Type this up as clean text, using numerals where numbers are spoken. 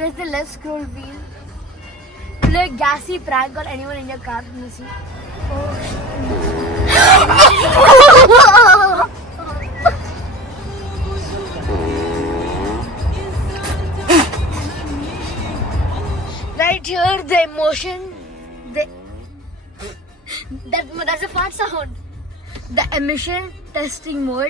Press the left scroll wheel. Play a gassy prank on anyone in your car from the seat. Right here, the emotion, that's a fart sound. The emission testing mode.